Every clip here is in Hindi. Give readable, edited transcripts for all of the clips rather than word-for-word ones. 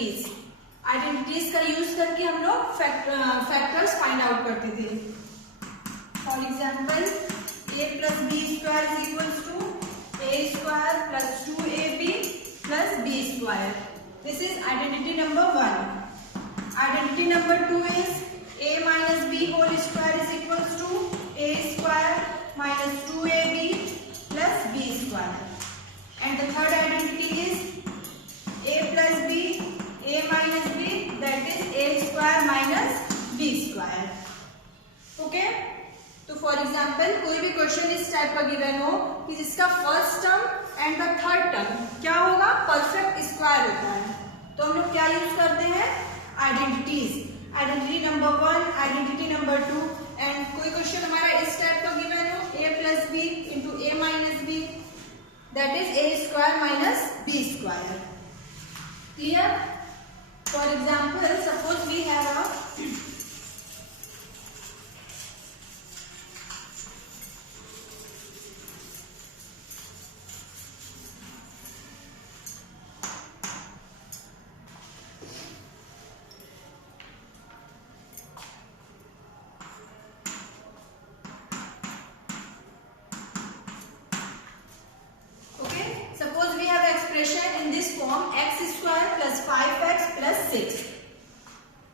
आइडेंटिटीज का यूज करके हम लोग फैक्टर्स फाइंड आउट करते थे. For example a plus B square is equals to a square plus 2ab plus b square. This is identity number 1. Identity number 2 is a minus b whole square is equals to a square minus 2ab plus b square. And the third identity is a plus b, a minus b, that is a square minus b square. Okay? तो फॉर एग्जाम्पल कोई भी क्वेश्चन इस टाइप का गिवन हो कि जिसका first term and the third term क्या होगा, परफेक्ट स्क्वायर होता है, तो हम लोग क्या यूज करते हैं, identities. Identity number 1, identity number 2. And कोई क्वेश्चन हमारा इस टाइप का गिवन हो a plus B into A minus B, that is a square minus b square. Clear? For example suppose we have a x square plus 5x plus 6.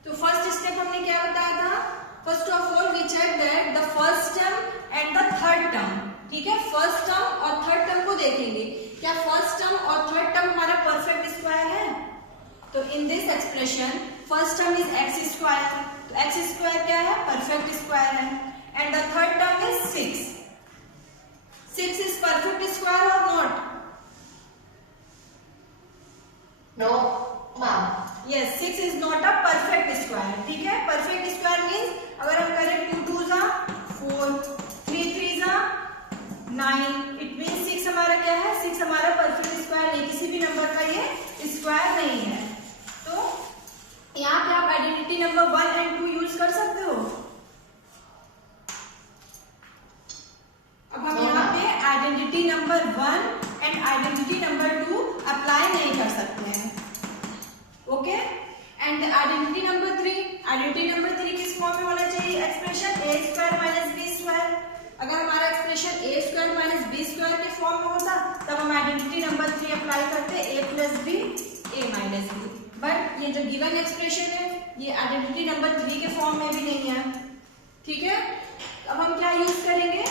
तो फर्स्ट स्टेप हमने क्या बताया था, first of all we check that the first term and the third term. ठीक है, फर्स्ट टर्म और थर्ड टर्म को देखेंगे, क्या फर्स्ट टर्म और थर्ड टर्म हमारा परफेक्ट स्क्वायर है. तो in this expression first term is x square, तो x स्क्वायर क्या है, परफेक्ट स्क्वायर है. And the third term is 6. 6 is perfect square और not? No, ma'am. Yes, 6 is not a perfect square. ठीक है, perfect square means अगर हम करें 2 2s are 4, 3 3s are 9. It means 6 हमारा क्या है, 6 हमारा perfect square नहीं, किसी भी नंबर का ये स्क्वायर नहीं है. तो यहाँ पे आप आइडेंटिटी नंबर 1 एंड 2 यूज कर सकते हो. अब हम यहाँ पे identity number 1 and identity number 2 apply नहीं कर सकते हैं. Okay, and identity number 3, identity number 3 किस फॉर्म में होना चाहिए, expression a square minus b square. अगर हमारा expression a square minus b square के फॉर्म में होता तब हम आइडेंटिटी नंबर 3 अप्लाई करते a plus b a minus b. But ये जो गिवन एक्सप्रेशन है ये आइडेंटिटी नंबर 3 के फॉर्म में भी नहीं है. ठीक है, अब हम क्या यूज करेंगे,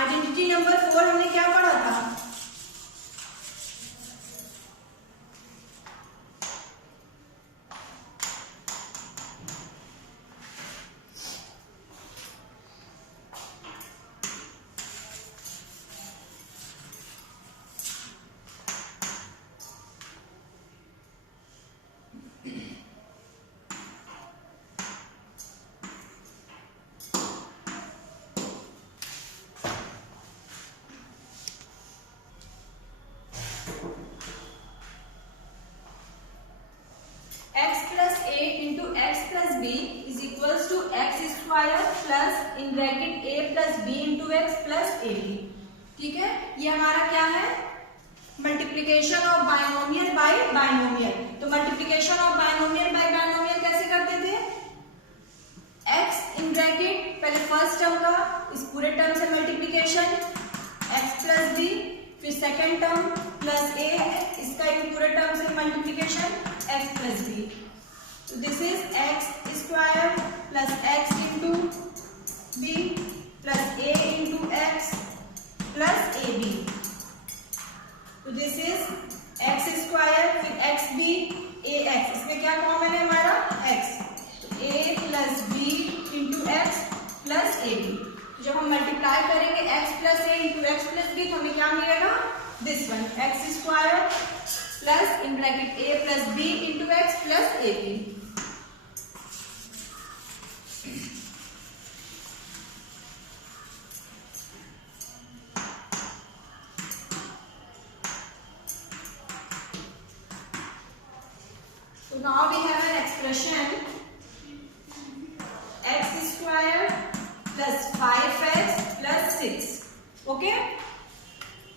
आइडेंटिटी नंबर 4 हमने क्या पढ़ा था, plus in bracket a plus b into x plus A B. ठीक है, ये हमारा क्या है, multiplication of binomial by binomial. तो multiplication of binomial by binomial कैसे करते थे, x इन ब्रैकेट पहले फर्स्ट टर्म का इस पूरे टर्म से मल्टीप्लीकेशन x प्लस b, फिर सेकेंड टर्म प्लस a इसका इन पूरे टर्म से मल्टीप्लीकेशन x प्लस b. तो this is x square plus x into b plus a into x plus A B. तो दिस इज x स्क्वायर फिर एक्स बी ए एक्स, इसमें क्या कॉमन है हमारा x, तो a plus B into x plus A B. जब हम मल्टीप्लाई करेंगे x plus A into x plus B तो हमें क्या मिलेगा, this one x square plus in bracket a plus B into x plus A B. Now we have an expression x square plus 5x plus 6. Okay?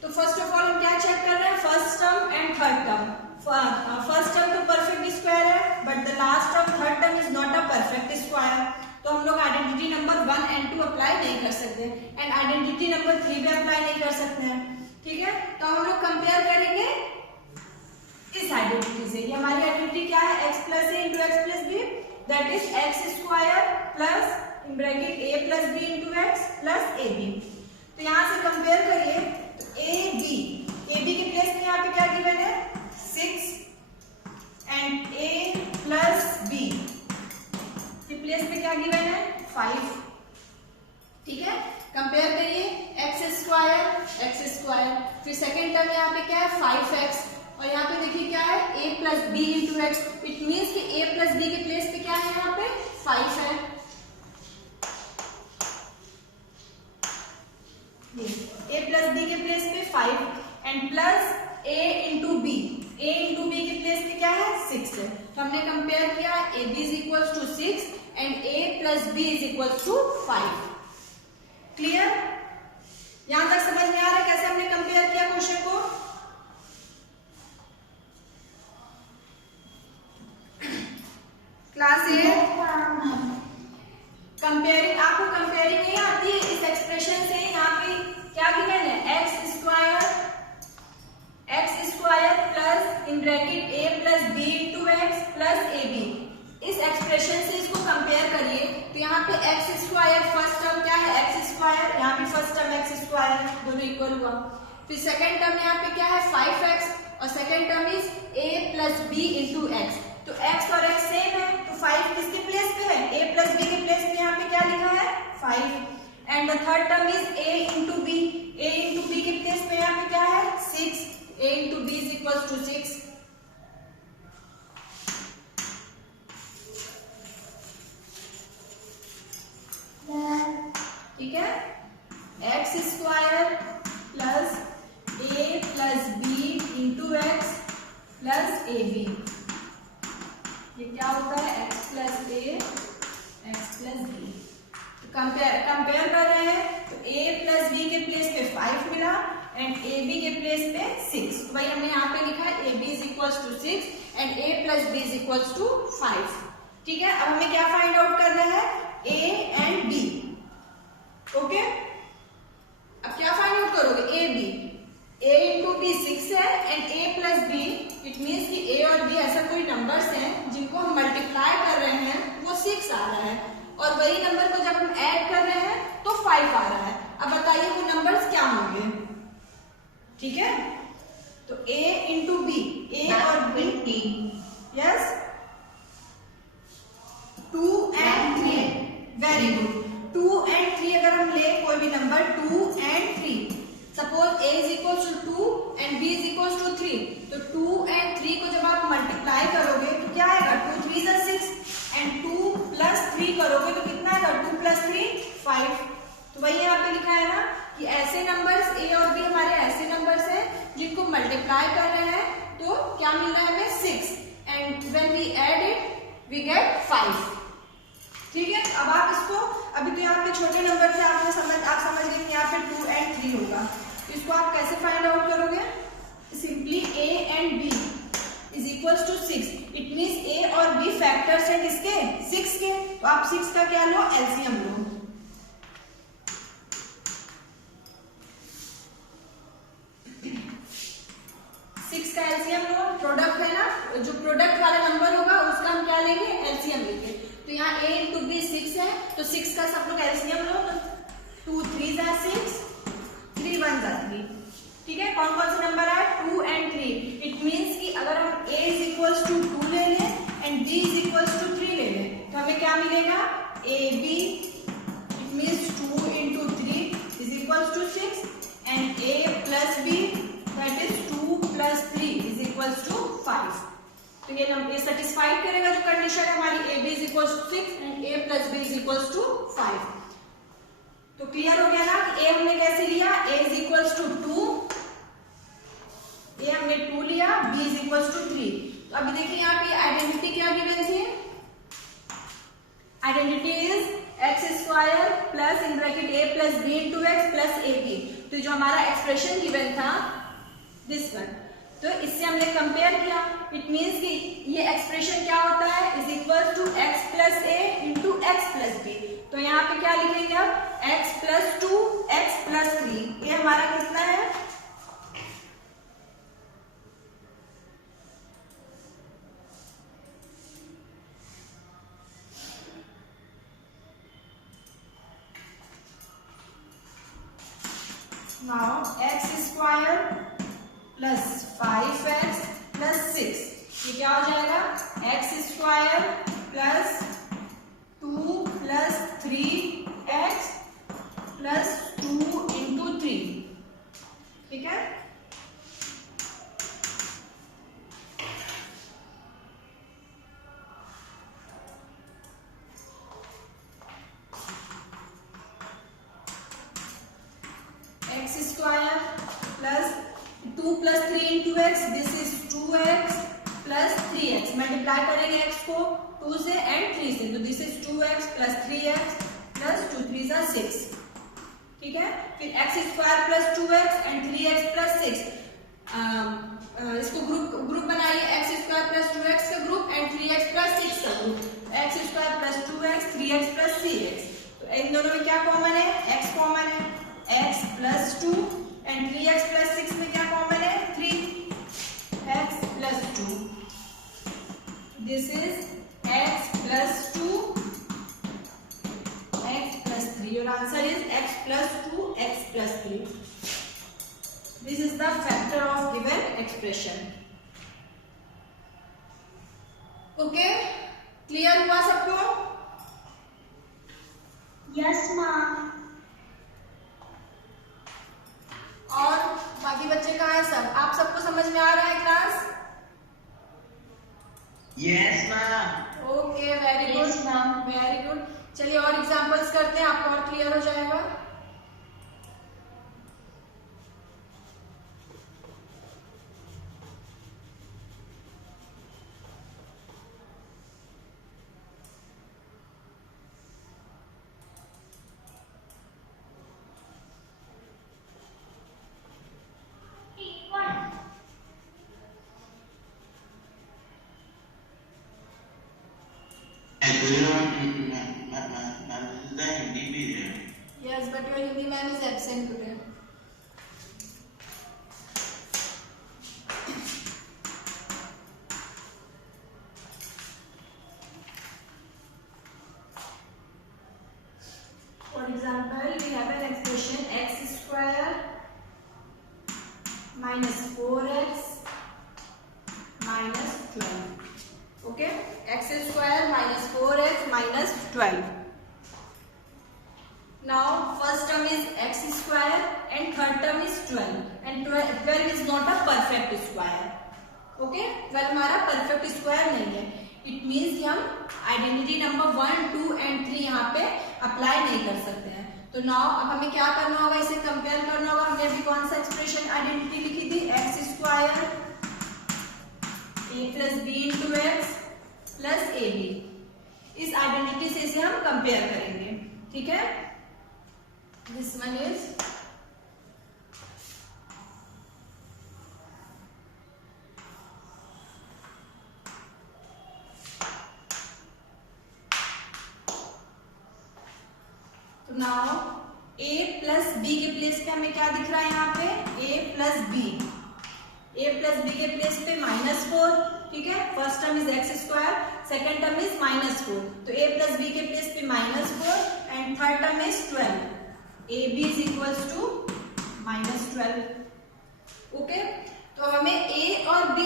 तो फर्स्ट ऑफ ऑल हम क्या चेक कर रहे हैं, first term and third term. First term तो परफेक्ट स्क्वायर है, but the last term third term is not a perfect square, तो हम लोग आइडेंटिटी नंबर 1 एंड 2 अप्लाई नहीं कर सकते एंड आइडेंटिटी नंबर 3 भी अप्लाई नहीं कर सकते हैं। ठीक है, तो हम लोग कंपेयर करेंगे इस आइडेंटिटी से। ये हमारी आइडेंटिटी क्या है, x plus A into x plus B, that is x square plus in bracket A plus B into x plus A B. तो यहाँ से कंपेयर करिए तो ए बी के प्लेस में यहाँ पे क्या गिवन है 6 एंड ए प्लस बी के प्लेस पे क्या गिवन है 5। ठीक है, कंपेयर करिए एक्स स्क्वायर, फिर सेकेंड टर्म यहाँ पे क्या है 5x, और यहाँ पे देखिए क्या है a plus B into x, it means कि a प्लस बी के प्लेस पे क्या है यहाँ पे 5 है। a प्लस बी के प्लेस पे 5 and plus a into B के प्लेस पे क्या है 6 है। तो हमने कंपेयर किया a b is equal to 6 and a plus b is equal to 5। Clear, यहां तक समझ में आ रहा है कैसे हमने कंपेयर किया क्वेश्चन को। क्लास 8 कंपेयरिंग, आपको कंपेयरिंग नहीं आती है इस एक्सप्रेशन से। यहाँ पे क्या गिवन है x square plus in bracket a plus B into x plus A B. इस एक्सप्रेशन से इसको कंपेयर करिए तो यहाँ पे एक्स स्क्वायर फर्स्ट टर्म क्या है एक्स स्क्वायर, यहाँ पे फर्स्ट टर्म एक्स स्क्वायर, दोनों इक्वल हुआ। फिर सेकेंड टर्म यहाँ पे क्या है 5x और second term is a plus B into x. तो x और x सेम है, तो 5 किसके प्लेस पे है a प्लस बी के प्लेस पे यहाँ पे क्या लिखा है 5 and the third term is a into B के प्लेस पे यहाँ पे क्या है 6, a into B is equal to 6। ठीक है, x square plus a plus B into x plus A B, ये क्या होता है x plus A x plus B. Compare कर रहे हैं तो a प्लस बी के प्लेस पे 5 मिला एंड ए बी के प्लेस पे 6, तो भाई हमने यहाँ पे लिखा है A B is equal to 6 and a plus B is equal to 5। ठीक है, अब हमें क्या फाइंड आउट करना है a एंड b। ओके, अब क्या फाइंड आउट करोगे a इंटू बी 6 है and a plus B, it means कि a और b ऐसा कोई नंबर्स हैं जिनको हम मल्टीप्लाई कर रहे हैं वो 6 आ रहा है, और वही नंबर को जब हम ऐड कर रहे हैं तो 5 आ रहा है। अब बताइए वो नंबर्स क्या होंगे। ठीक है, तो a इंटू बी, a और b, yes 2 and 3, very good. 2 and 3 अगर हम ले कोई भी नंबर 2 एंड 3, सपोज a is equal to 2 and b is equal to 3, तो 2 एंड 3 को जब आप मल्टीप्लाई करोगे तो क्या आएगा 2 3 is 6 एंड 2 प्लस 3 करोगे तो कितना आएगा 2 प्लस 3 5। तो वही यहाँ पे लिखा है ना कि ऐसे नंबर्स a और b हमारे ऐसे नंबर्स हैं जिनको मल्टीप्लाई कर रहे हैं तो क्या मिल रहा है हमें 6 and when we add it we get 5। ठीक है, अब आप इसको अभी तो यहाँ पे छोटे नंबर से आप समझ गए कि यहाँ पे 2 एंड 3 होगा, तो इसको आप कैसे फाइंड आउट करोगे, simply a and b is equal to 6, it means a और b फैक्टर्स हैं किसके 6 के, तो आप 6 का क्या लो एलसीएम लो। का एलसीएम लो, प्रोडक्ट है ना, जो प्रोडक्ट वाला नंबर होगा उसका हम क्या लेंगे एलसीएम लेंगे। तो यहाँ a इंटू बी 6 है तो 6 का सब लोग एलसीएम लो, तो 2 3 जा 6, 3 1 जा 3। ठीक है, कौन कौन से नंबर है 2 एंड 3, इट मीन्स कि अगर हम a इज इक्वल टू 2 ले लें and b is equal to 3 ले लें तो हमें क्या मिलेगा ab, it means 2 into 3 is equal to 6 and a plus b that is 2 plus 3 is equal to 5। तो ये सेटिस्फाइड करेगा जो कंडीशन है हमारी a b is equal to 6 and a plus b is equal to 5। तो क्लियर हो गया ना कि a हमने कैसे लिया, a is equal to 2, a हमने 2 लिया, b इज इक्वल टू 3। तो अभी देखिए यहाँ पे आइडेंटिटी क्या गिवन थी, identity is x square plus in bracket a plus b into x plus A B. तो जो हमारा एक्सप्रेशन गिवन था दिस वन, तो इससे हमने कंपेयर किया, इट मीन्स कि ये एक्सप्रेशन क्या होता है, is equal to x plus A into x plus B. तो यहाँ पे क्या लिखेंगे अब, x प्लस 2 x प्लस 3, ये हमारा कितना है, now x square plus 5x plus 6, ये क्या हो जाएगा, x square plus 2 plus 3x plus 2 into 3, ठीक है। x square plus 2 plus 3 into x, this is 2x plus 3x, multiply करेंगे x को 2 से एंड 3 से, तो this is 2x plus 3x plus 2 3 जा 6, ठीक है। फिर x square plus 2x and 3x plus 6, इसको ग्रुप बनाइए, x स्क्वायर प्लस 2x का ग्रुप एंड 3x प्लस 6 का group, x square plus 2x 3x plus 3x, तो इन दोनों में क्या कॉमन है, x कॉमन है, x plus 2 and 3x plus 6 में क्या कॉमन है, 3x plus 2, this is x plus 2 x plus 3, your answer is x plus 2 x plus 3. This is the factor of given expression. Okay, clear हुआ सबको? Yes, ma'am. और बाकी बच्चे कहाँ हैं सब, आप सबको समझ में आ रहा है class? Yes, ma'am. Okay, very good, Yes, ma'am. Very good. चलिए और एग्जांपल्स करते हैं, आपको और क्लियर हो जाएगा। Yes, but your Hindi ma'am is absent today. For example, we have an expression x square minus 4x minus 12. Okay, x square minus 4x minus 12. Now first term is x square and third term is 12 and 12 is not a perfect square. Okay, 12 हमारा perfect square नहीं है. It means कि हम identity number 1, 2 and 3 यहाँ पे apply नहीं कर सकते हैं. तो now अब हमें क्या करना होगा, इसे compare करना होगा. हमने अभी कौन सा expression identity लिखी थी, x square a plus b into x plus ab. इस identity से इसे हम compare करेंगे, ठीक है. This one is तो नाउ a प्लस b के प्लेस पे हमें क्या दिख रहा है, यहाँ पे a प्लस b के प्लेस पे -4, ठीक है. First term is x square, second term is -4, तो a प्लस b के प्लेस पे -4 and third term is 12. AB is equals to -12. Okay, तो हमें A और B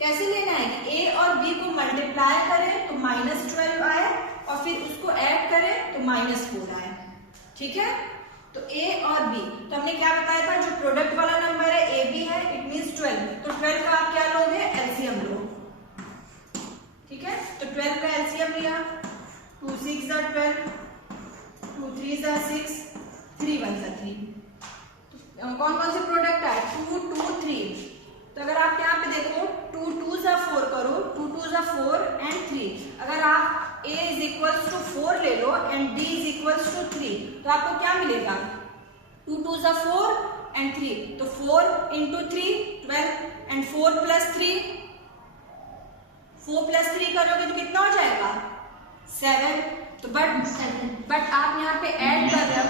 कैसे लेना है कि A और B को मल्टीप्लाई करें तो -12 आए और फिर उसको ऐड करें तो -4 आए, ठीक है. तो A और B, तो हमने क्या बताया था, जो प्रोडक्ट वाला नंबर है AB है, इट मींस 12. तो 12 का आप क्या लोगे, एलसीएम लो, ठीक है. तो 12 का एलसीएम लिया, 2 6 are 12, 2 3 are 6, 3 1 are 3. कौन कौन से प्रोडक्ट आए, 2 2 3. तो अगर आप यहाँ पे देखो 2 2 are 4 करो, 2 2 are 4 and 3. अगर आप A is equals to 4 ले लो and D is equals to 3, तो आपको क्या मिलेगा, 2 2 are 4 एंड 3, तो 4 इंटू 3 12 एंड 4 प्लस 3 करोगे तो कितना हो जाएगा 7। तो बट आप यहाँ पे ऐड कर रहे हो,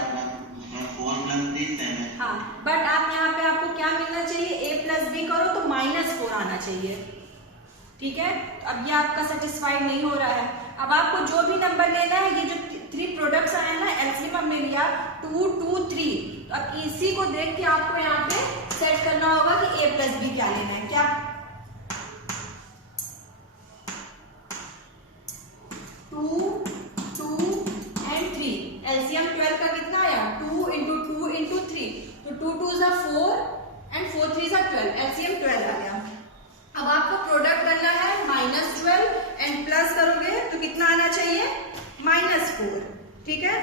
4 + 3 7। हाँ, बट आप यहाँ पे आपको क्या मिलना चाहिए, a प्लस बी करो तो -4 आना चाहिए। ठीक है, तो अब ये आपका सेटिस्फाइड नहीं हो रहा है। अब आपको जो भी नंबर लेना है, ये जो 3 प्रोडक्ट्स आए ना, एलसीएम हमने लिया 2 2 3, तो अब इसी को देख के आपको यहाँ पे सेट करना होगा कि a प्लस बी क्या लेना है। क्या 2 2 एंड 3, एलसीएम 12 का कितना आया 2 इंटू 2 इंटू 3, तो 2 2 = 4 एंड 4 3 = 12, एलसीएम 12 आ गया। अब आपको प्रोडक्ट करना है -12 एंड प्लस करोगे तो कितना आना चाहिए -4। ठीक है,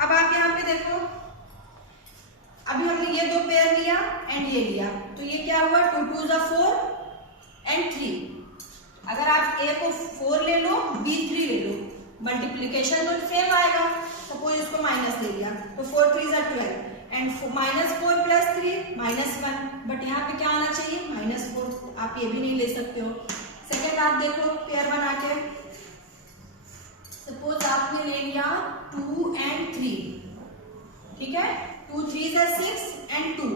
अब आप यहाँ पे देखो, अभी हमने ये 2 पेयर लिया एंड ये लिया, तो ये क्या हुआ 2 2 = 4 एंड 3। अगर आप a को 4 ले लो, b 3 ले लो, मल्टीप्लीकेशन तो सेम आएगा। सपोज इसको माइनस ले लिया तो 4 3 = 12 एंड -4 + 3 -1, बट यहाँ पे क्या आना चाहिए -4। आप ये भी नहीं ले सकते हो। सेकेंड आप देखो पेयर बना के, सपोज आपने ले लिया 2 एंड 3, ठीक है, 2 3 = 6 एंड 2,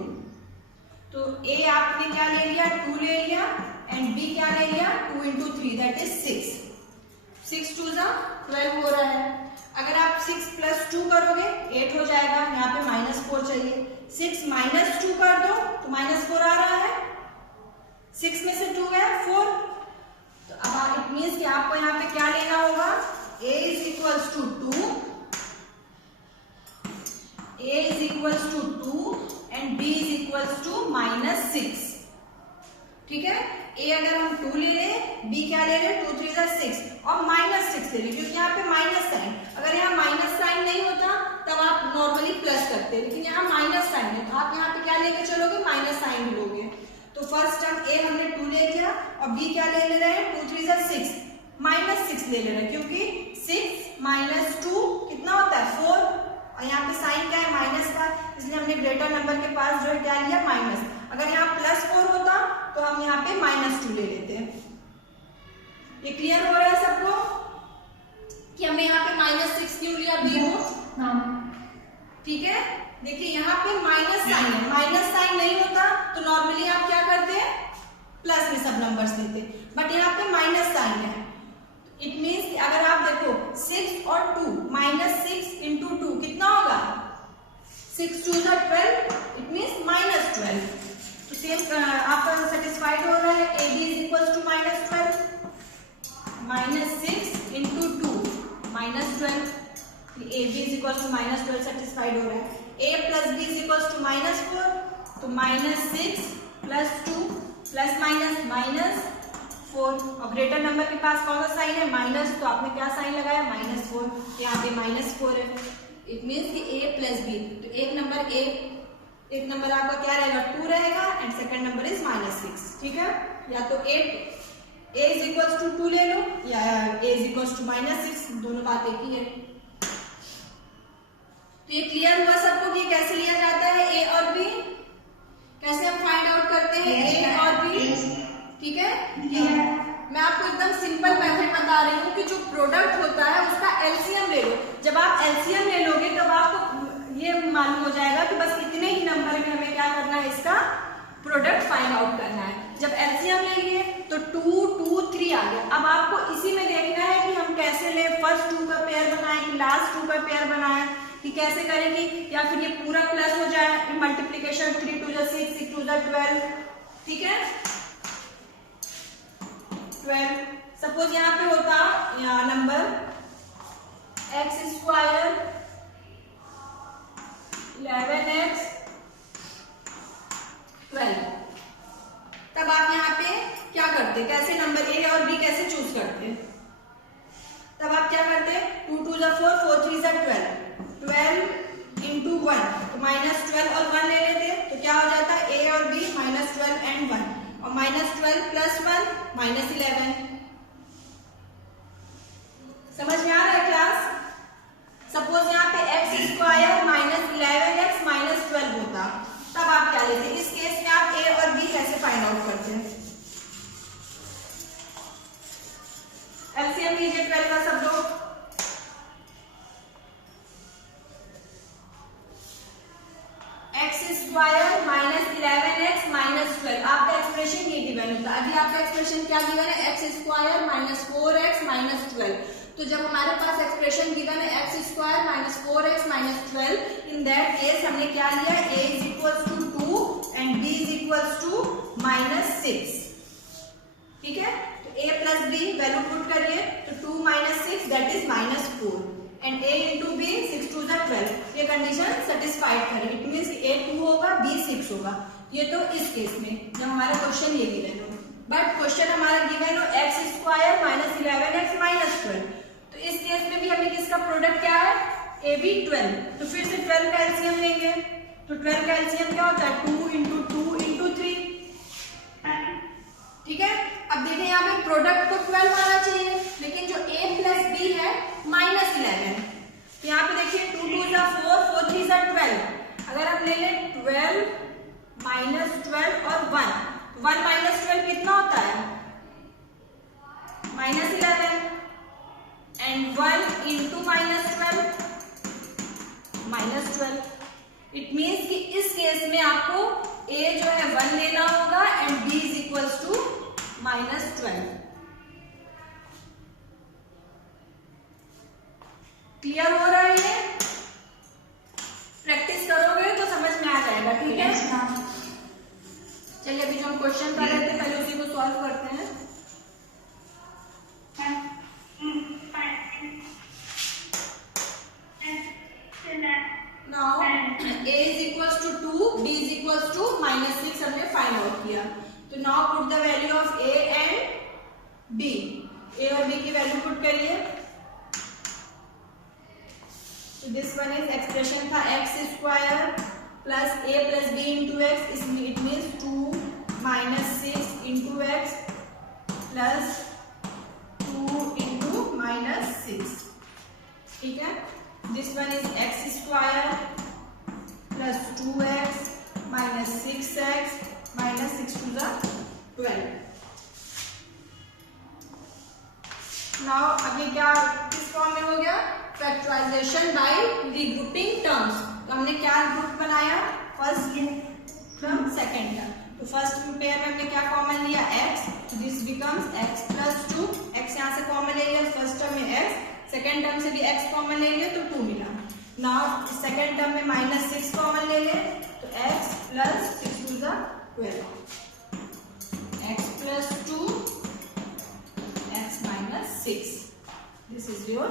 तो a आपने क्या ले लिया 2 ले लिया एंड b क्या ले लिया 2 इंटू 3 दैट इज 6। 6 2 = 12 हो रहा है। अगर आप 6 + 2 करोगे 8 हो जाएगा, यहाँ पे -4 चाहिए। 6 - 2 कर दो तो -4 आ रहा है, 6 में से 2 गया 4। तो अब इट मीन्स कि आपको यहाँ पे क्या लेना होगा, a = 2 एंड b = -6। ठीक है, a अगर हम 2 ले लें, b क्या ले लें 2 3 = 6 और -6 ले लें, क्योंकि यहाँ पे माइनस साइन, अगर यहाँ माइनस साइन नहीं होता तब आप नॉर्मली प्लस करते, लेकिन यहाँ माइनस साइन है तो आप यहाँ पे क्या लेके चलोगे माइनस साइन लोगे। तो फर्स्ट टर्म a हमने 2 ले लिया और b क्या ले रहे हैं 2 3 = 6, -6 ले रहे हैं, क्योंकि 6 - 2 कितना होता है 4, और यहाँ पे साइन क्या है माइनस का, इसलिए हमने ग्रेटर नंबर के पास जो है क्या लिया माइनस। अगर यहाँ +4 होता तो हम यहाँ पे -2 ले लेते। ये क्लियर हो रहा है सबको कि हमने यहाँ पे -6 क्यों लिया b को? ठीक है, देखिए यहाँ पे माइनस साइन है, माइनस साइन नहीं होता तो नॉर्मली आप क्या करते हैं प्लस में सब नंबर्स लेते, बट यहाँ पे माइनस साइन है। इट मीन्स अगर आप देखो 6 और 2, -6 इंटू 2 कितना होगा 6 2 = 12, इट मीन्स -12। तो सेम आपका सेटिस्फाइड हो रहा है, ab = -12, -6 इंटू 2 -12, ab = -12 सेटिस्फाइड हो रहा है। a प्लस b = -4, तो -6 + 2 प्लस -4, और ग्रेटर नंबर के पास कौन सा साइन है माइनस, तो आपने क्या साइन लगाया -4, यहाँ पे -4 है। इट मीन्स कि a प्लस b, तो एक नंबर आपका क्या रहेगा 2 रहेगा एंड सेकंड नंबर इज -6। ठीक है, या तो a = 2 ले लो या a = -6, दोनों बात एक ही है। तो ये क्लियर हुआ सबको कि कैसे लिया जाता है a और b, कैसे हम फाइंड आउट करते हैं a और b। ठीक है, मैं आपको एकदम सिंपल मेथड बता रही हूँ कि जो प्रोडक्ट होता है उसका एलसीएम ले लो। जब आप एलसीएम ले लोगे तब आपको ये मालूम हो जाएगा कि बस इतने ही नंबर में हमें क्या करना है, इसका प्रोडक्ट फाइंड आउट करना है। जब एलसीएम ले लिए तो 2 2 3 आ गया। अब आपको इसी में देखना है कि हम कैसे ले, फर्स्ट 2 का पेयर बनाए कि लास्ट 2 का पेयर बनाए, कि कैसे करेंगे, या फिर ये पूरा प्लस हो जाए मल्टीप्लीकेशन 3 2 = 6 6 2 = 12। ठीक है, 12 सपोज यहाँ पे होता नंबर x² 11x 12, तब आप यहाँ पे क्या करते, कैसे नंबर a और b कैसे चूज करते, तब आप क्या करते 2 2 = 4 4 3 = 12, 12 इंटू 1 तो -12 और 1 ले लेते, तो क्या हो जाता है a और b -12 एंड 1, और -12 + 1 -11। समझ में आ रहा है क्लास? सपोज यहाँ पे x² -11x -12 होता, तब आप क्या ले स्क्वायर माइनस 11x माइनस 12। आपका एक्सप्रेशन ये गिवन होता है। अभी आपका एक्सप्रेशन क्या गिवन है? X square minus 4x minus 12। तो जब हमारे पास एक्सप्रेशन गिवन है x square minus 4x minus 12, in that case हमने क्या लिया? a is equals to 2 and b is equals to minus 6। ठीक है, तो a plus b value put करिए, तो 2 minus 6 that is minus 4 and a into B 6 to the 12। ये कंडीशन सेटिस्फाइड करें, इट मीन्स a 2 होगा b 6 होगा। ये तो इस केस में जब हमारा क्वेश्चन ये गिवन हो, बट क्वेश्चन हमारा गिवन हो x square minus 11x minus 12, तो इस केस में भी हमें किसका प्रोडक्ट क्या है? a b 12। तो फिर से 12 का एलसीएम लेंगे, तो 12 का एलसीएम क्या होता है? 2 इंटू 2 इंटू 3। ठीक है, अब देखें यहाँ पे प्रोडक्ट को 12 आना चाहिए, लेकिन जो a प्लस b है माइनस 11। तो यहाँ पे देखिए 2 2 जा 4, 4 3 जा 12। अगर हम ले लें 12 माइनस 12 और 1 माइनस 12 कितना होता है? Minus 11 and 1 into minus 12 minus 12। It means कि इस केस में आपको a जो है 1 लेना होगा and b is equals to minus 12। Clear हो रहा है? ये प्रैक्टिस करोगे तो समझ में आ जाएगा। ठीक है, चलिए अभी जो हम क्वेश्चन कर रहे थे पहले उसी को सॉल्व करते हैं। Now a is equals to 2, b is equals to minus 6 हमने फाइंड आउट किया। तो now put the value of a and b। a और b की वैल्यू पुट करिए। तो दिस वन इज एक्सप्रेशन था x square plus a plus b into x, इसमें it means 2 minus 6 into x plus 2 into minus 6। ठीक है, this one is x square plus 2x minus 6x minus 6 to the 12। now अभी क्या किस फॉर्म में हो गया? Factorization by regrouping terms. तो हमने क्या ग्रुप बनाया? First term second term. तो फर्स्ट पेयर में हमने क्या कॉमन लिया? x, तो this becomes x plus 2। x यहाँ से कॉमन ले लिया, फर्स्ट टर्म में x, सेकेंड टर्म से भी x कॉमन ले लिया तो 2 मिला। नाउ सेकेंड टर्म में माइनस 6 कॉमन ले लिया, तो x plus 6 to the 12, x plus 2 x minus 6। This is your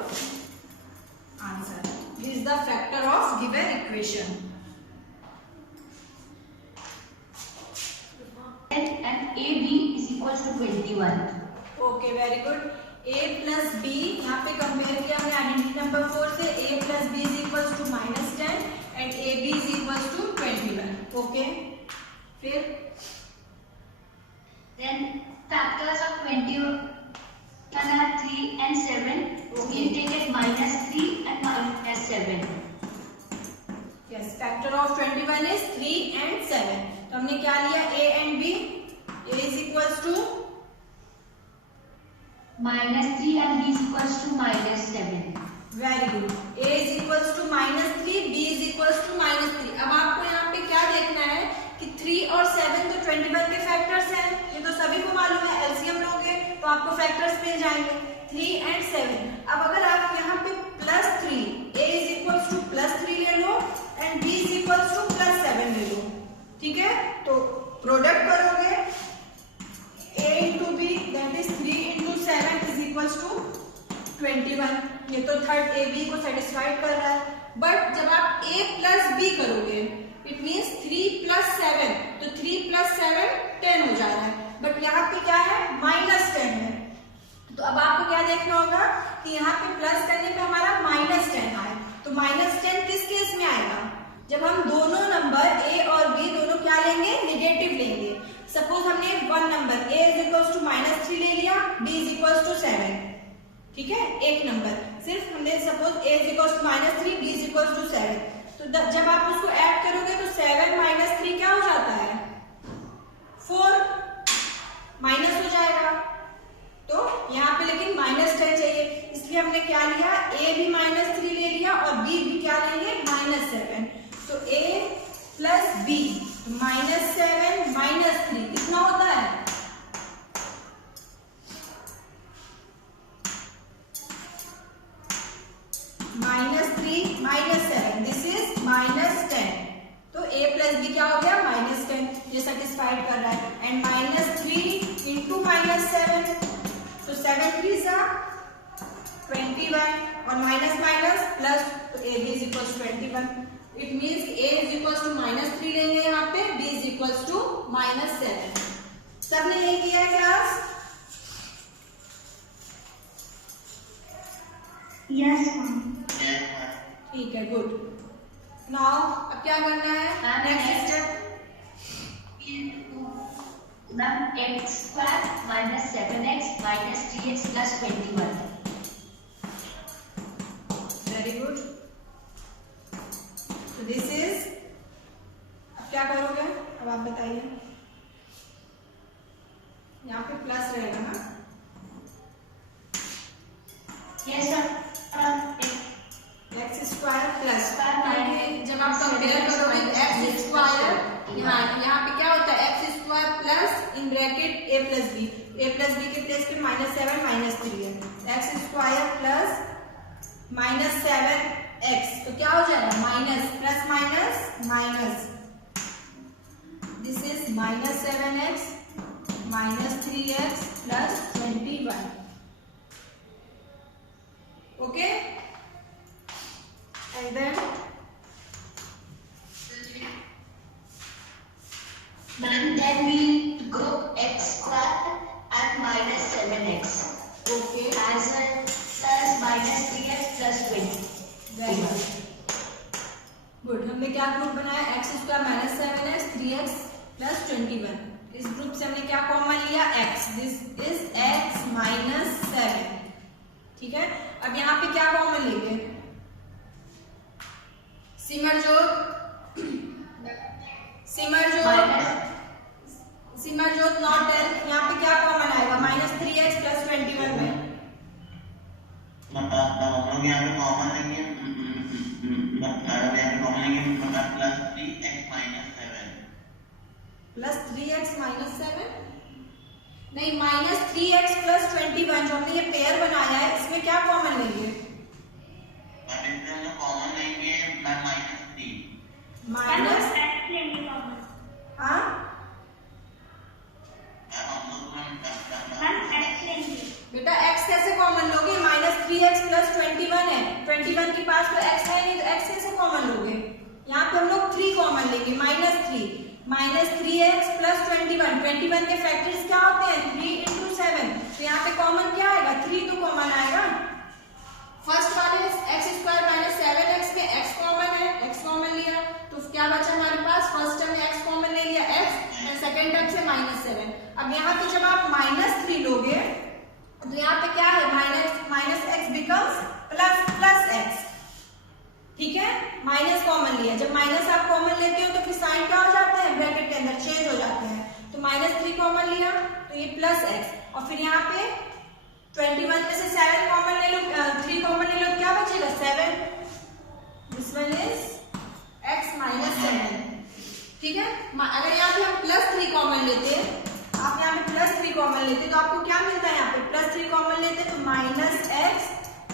answer. This is the factor of given equation. and AB is equals to 21। Okay, very good. a plus b यहाँ पे कंपेयर किया हमने आइडेंटिटी नंबर 4 से। a plus b is equals to minus 10 and ab is equals to 21। Okay, फिर then factors of 21 are 3 and 7। Okay. You take it minus 3 and minus 7। Yes, factor of 21 is 3 and 7। तो हमने क्या लिया? a and b। a is equals to minus 3 and b is equals to minus 7। Very good. a is equals to minus 3, b is equals to minus 3। अब आपको यहाँ पे क्या देखना है कि 3 और 7 तो 21 के फैक्टर्स हैं, ये तो सभी को मालूम है। एलसीएम लोगे तो आपको फैक्टर्स मिल जाएंगे 3 एंड 7। अब अगर आप यहाँ पे plus 3, a is equals to plus 3 ले लो and b is equals to plus 7 ले लो। ठीक है, तो प्रोडक्ट करोगे a into B that is 3 into 7 is equals to 21। ये तो थर्ड ए बी को सेटिस्फाइड कर रहा है। बट जब आप a प्लस बी करोगे इट मीन्स 3 प्लस 7, तो 3 प्लस 7 10 हो जा रहा है। बट यहाँ पे क्या है? माइनस 10 है। तो अब आपको क्या देखना होगा कि यहाँ पे प्लस करने पे हमारा माइनस 10 आए। तो माइनस 10 किस केस में आएगा? जब हम दोनों नंबर a और b दोनों क्या लेंगे? निगेटिव लेंगे। सपोज हमने one number a is equals to minus 3 ले लिया, b इज इक्वल्स टू 7। ठीक है, एक नंबर सिर्फ हमने suppose a is equals to minus 3, b is equals to 7। तो जब आप उसको ऐड करोगे तो 7 माइनस 3 क्या हो जाता है? 4 माइनस हो जाएगा। तो यहाँ पे लेकिन माइनस 10 चाहिए, इसलिए हमने क्या लिया? a भी माइनस 3 ले लिया और b भी क्या लेंगे? माइनस 7। तो a प्लस b ये सेटिस्फाइड कर रहा है। एंड -3 इंटू -7, तो 7 3 सा 21 और माइनस माइनस प्लस, तो A B is equal to 21। It means A is equal to -3 लेंगे यहाँ पे, बी इज इक्वल टू -7। सबने यही किया है क्लास? Yes, ठीक है, गुड। नाउ अब क्या करना है? Next step ma'am, x square minus 7x minus 3x plus 21. Very good. तो दिस इज, अब क्या करोगे? अब आप बताइए। यहाँ पे प्लस रहेगा ना? Yes, sir. X square plus, Square जब आप कंपेयर करोगे एक्स स्क्वायर, यहाँ पे क्या होता है? X square plus in bracket A plus B के प्लेस पे -7 -3 है। एक्स स्क्वायर प्लस -7x, तो क्या हो जाएगा? Minus plus minus minus, this is -7x -3x plus 21। Okay, and then Ma'am, then we group x square and minus 7x okay, as well plus minus 3x plus 20. very good। हमने क्या ग्रुप बनाया? X square -7x 3x plus 21। इस ग्रुप से हमने क्या कॉमन लिया? x, this is x -7। ठीक है, अब यहाँ पे क्या कॉमन लेंगे? सिमरजोत नॉट टेल, यहाँ पे क्या कॉमन आएगा? -3x प्लस 21 में हम लोग यहाँ पे कॉमन लेंगे, प्लस 3x -7, नहीं -3x प्लस 21, जो हमने ये पेयर बनाया है इसमें क्या कॉमन लेंगे? कॉमन लेंगे माइनस, हाँ बेटा x कैसे कॉमन लोगे? -3x प्लस 21 है, 21 के पास तो x है नहीं, तो x कैसे कॉमन लोगे? यहाँ पे हम लोग 3 कॉमन लेंगे, -3x प्लस 21 के फैक्टर्स क्या होते हैं? 3 इंटू 7, तो यहाँ पे कॉमन क्या आएगा? 3 तो कॉमन आएगा। फर्स्ट वाले एक्स स्क्वायर -7x में x कॉमन है, x कॉमन लिया, तो क्या बचा हमारे पास? फर्स्ट टर्म में x कॉमन ले लिया x, एंड सेकंड टर्म से -7। अब यहाँ पे जब आप -3 लोगे तो यहाँ पे क्या है? Minus x becomes plus x। ठीक है, माइनस कॉमन लिया, जब माइनस आप कॉमन लेते हो तो फिर साइन क्या हो जाते हैं? ब्रैकेट के अंदर चेंज हो जाते हैं। तो -3 कॉमन लिया तो ये प्लस x, और फिर यहाँ पे 21 में से 7 कॉमन ले लो, 3 कॉमन ले लो, क्या बचेगा? 7। This one is x -7। ठीक है, अगर यहाँ पे हम +3 कॉमन लेते हैं, आप यहाँ पे +3 कॉमन लेते तो आपको क्या मिलता है? यहाँ पे +3 कॉमन लेते तो -x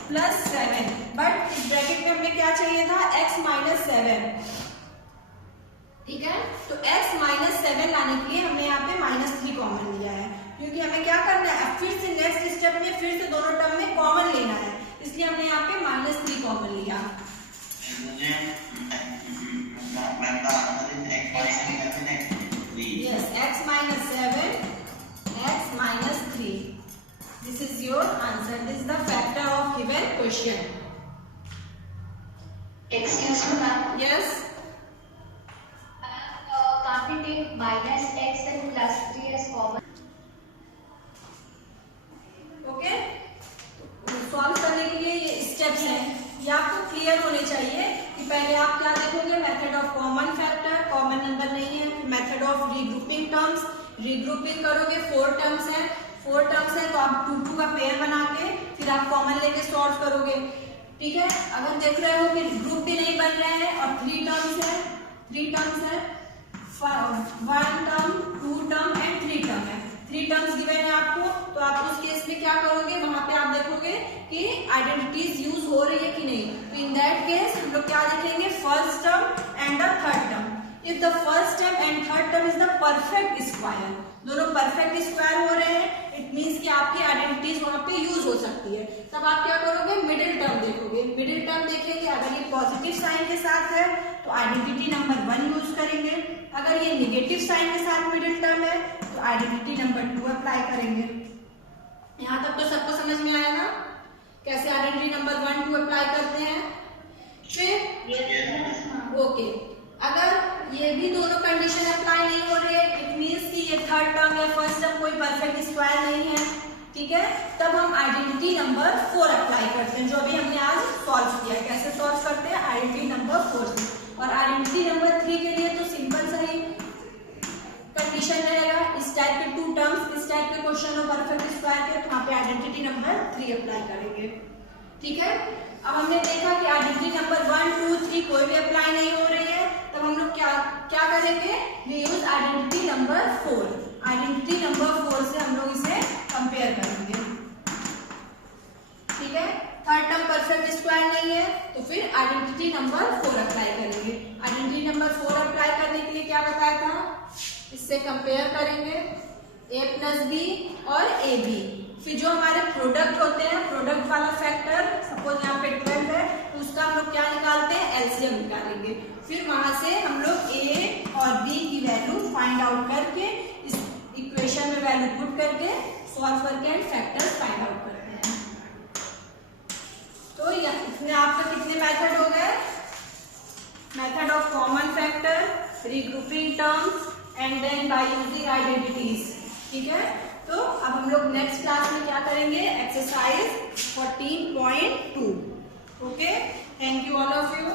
प्लस 7, बट इस ब्रैकेट में हमें क्या चाहिए था? x -7। ठीक है, तो x -7 लाने के लिए हमने यहाँ पे -3 कॉमन लिया है, क्योंकि हमें क्या करना है? फिर से नेक्स्ट स्टेप में फिर से दोनों टर्म में कॉमन लेना है, इसलिए हमने यहाँ पे -3 कॉमन लिया। Yes, x -7, x -3. This is your answer. This is the factor of given question. Excuse me, ma'am. Yes. Can't we take minus x and plus 3 as common? Okay. Solve करने के लिए ये स्टेप्स हैं, ये आपको क्लियर होने चाहिए कि पहले आप क्या देखोगे? Method of common factor, common number नहीं है। Method of regrouping terms, regrouping करोगे, 4 टर्म्स है तो आप 2 का पेयर बना के फिर आप कॉमन लेके सॉल्व करोगे। ठीक है, अगर देख रहे हो कि ग्रुप भी नहीं बन रहे हैं और 3 टर्म्स है, 1 टर्म, 2 टर्म एंड 3 टर्म है, 3 टर्म्स गिवन है आपको, तो आप उस केस में क्या करोगे? वहां पे आप देखोगे कि आइडेंटिटीज यूज हो रही है कि नहीं, तो इन दैट केस हम लोग क्या देखेंगे? First term and the third term. If the first term and third term is the perfect square, दोनों परफेक्ट स्क्वायर हो रहे हैं, इट मीन्स कि आपकी आइडेंटिटीज वहां पे यूज हो सकती है। तब आप क्या करोगे, मिडिल टर्म देखोगे। मिडिल टर्म देखेंगे, अगर ये पॉजिटिव साइन के साथ है तो आइडेंटिटी नंबर 1 यूज करेंगे, अगर ये निगेटिव साइन के साथ मिडिल टर्म है तो आइडेंटिटी नंबर 2 अप्लाई करेंगे। यहाँ तक तो सबको समझ में आया ना, कैसे आइडेंटिटी नंबर 1, 2 अप्लाई करते हैं। फिर ओके, अगर ये भी दोनों कंडीशन अप्लाई नहीं हो रहे, इट मीन्स कि ये थर्ड टर्म या फर्स्ट टर्म कोई परफेक्ट स्क्वायर नहीं है, ठीक है, तब हम आइडेंटिटी नंबर 4 अप्लाई करते हैं, जो अभी हमने आज सॉल्व किया। कैसे सॉल्व करते हैं, आइडेंटिटी नंबर 4 से। और आइडेंटिटी नंबर 3 के लिए तो सिंपल सा ही कंडीशन रहेगा, इस टाइप के 2 टर्म्स, इस टाइप के क्वेश्चन हो परफेक्ट स्क्वायर के, तो वहां पे आइडेंटिटी नंबर 3 अप्लाई करेंगे, ठीक है। अब हमने देखा कि आइडेंटिटी नंबर 1, 2, 3 कोई भी अप्लाई नहीं हो रही है, तब हम लोग क्या करेंगे, we use identity number 4। Identity number 4 से हम लोग इसे कंपेयर करेंगे, ठीक है। थर्ड टर्म परफेक्ट स्क्वायर नहीं है तो फिर आइडेंटिटी नंबर 4 अप्लाई करेंगे। आइडेंटिटी नंबर 4 अप्लाई करने के लिए क्या बताया था, इससे कंपेयर करेंगे a प्लस बी और ए बी। फिर जो हमारे प्रोडक्ट होते हैं, प्रोडक्ट वाला फैक्टर, सपोज यहाँ पे 12 है तो उसका हम लोग क्या निकालते हैं, एलसीएम निकालेंगे। फिर वहां से हम लोग a और b की वैल्यू फाइंड आउट करके इस इक्वेशन में वैल्यू पुट करके सॉल्व करके एंड फैक्टर फाइंड आउट करते हैं। तो इसमें आपका कितने मेथड हो गए, method of common factor, regrouping terms and then by using identities, ठीक है। तो अब हम लोग नेक्स्ट क्लास में क्या करेंगे, exercise 14.2। Okay, thank you all of you.